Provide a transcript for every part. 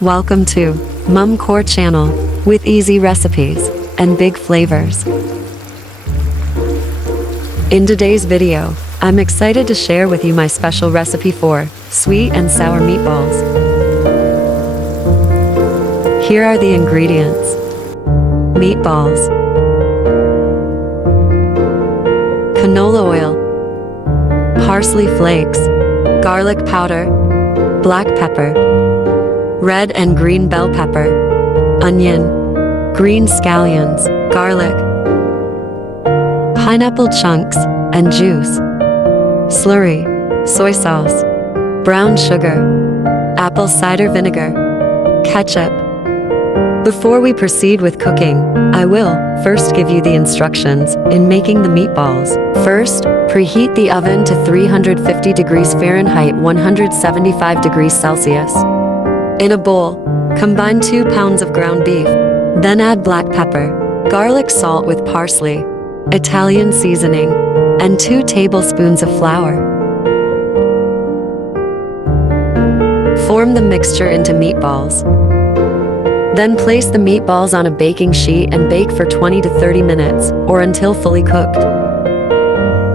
Welcome to Mum Core Channel with easy recipes and big flavors. In today's video, I'm excited to share with you my special recipe for sweet and sour meatballs. Here are the ingredients. Meatballs, canola oil, parsley flakes, garlic powder, black pepper, red and green bell pepper, onion, green scallions, garlic, pineapple chunks and juice, slurry, soy sauce, brown sugar, apple cider vinegar, ketchup. Before we proceed with cooking, I will first give you the instructions in making the meatballs. First, preheat the oven to 350 degrees Fahrenheit, 175 degrees Celsius. In a bowl, combine 2 pounds of ground beef. Then add black pepper, garlic salt with parsley, Italian seasoning, and 2 tablespoons of flour. Form the mixture into meatballs. Then place the meatballs on a baking sheet and bake for 20 to 30 minutes, or until fully cooked.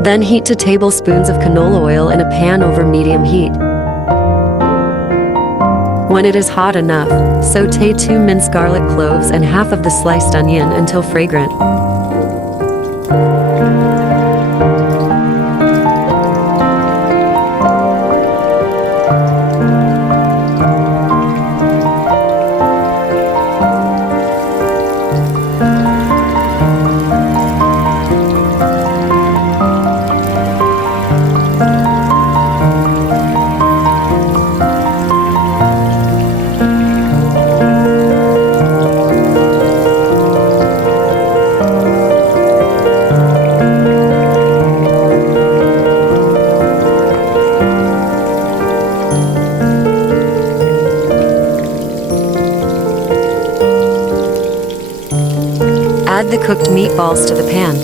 Then heat 2 tablespoons of canola oil in a pan over medium heat. When it is hot enough, sauté 2 minced garlic cloves and half of the sliced onion until fragrant. Add the cooked meatballs to the pan.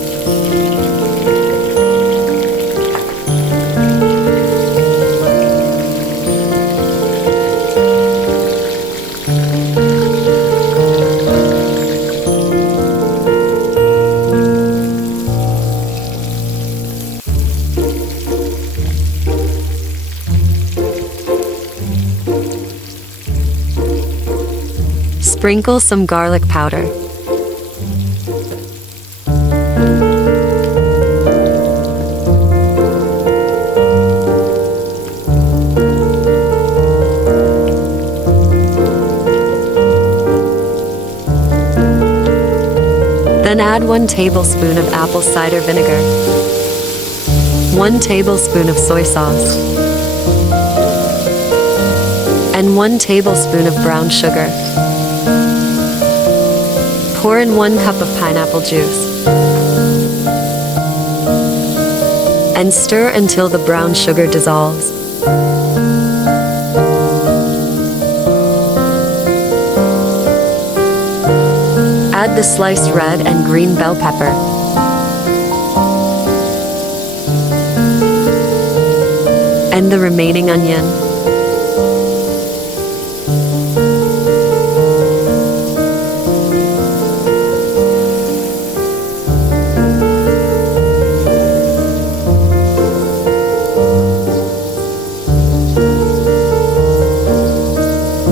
Sprinkle some garlic powder. Then add 1 tablespoon of apple cider vinegar, 1 tablespoon of soy sauce, and 1 tablespoon of brown sugar. Pour in 1 cup of pineapple juice and stir until the brown sugar dissolves. Add the sliced red and green bell pepper. And the remaining onion.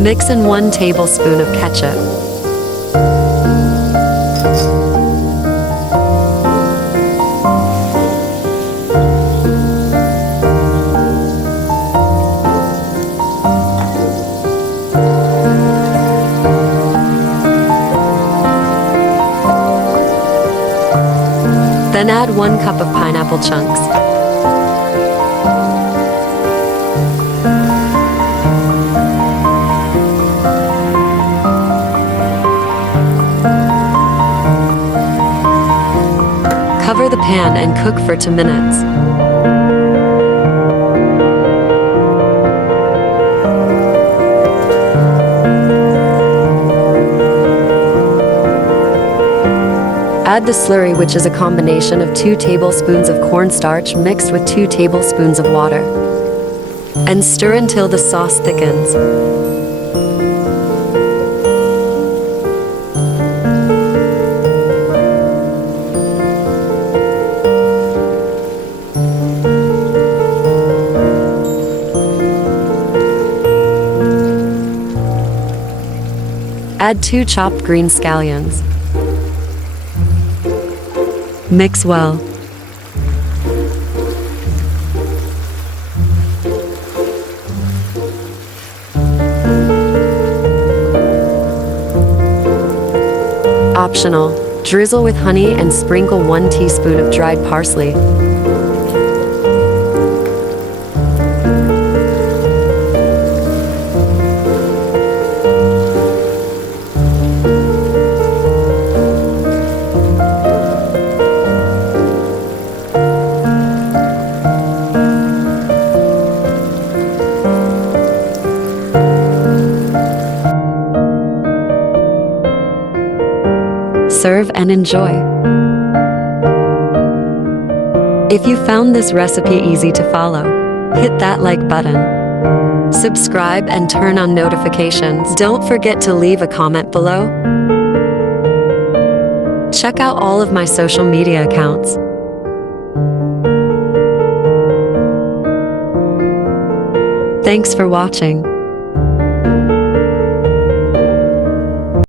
Mix in 1 tablespoon of ketchup. Then add 1 cup of pineapple chunks. Cover the pan and cook for 2 minutes. Add the slurry, which is a combination of 2 tablespoons of cornstarch mixed with 2 tablespoons of water, and stir until the sauce thickens. Add 2 chopped green scallions. Mix well. Optional. Drizzle with honey and sprinkle 1 teaspoon of dried parsley. Serve and enjoy. If you found this recipe easy to follow, hit that like button. Subscribe and turn on notifications. Don't forget to leave a comment below. Check out all of my social media accounts. Thanks for watching.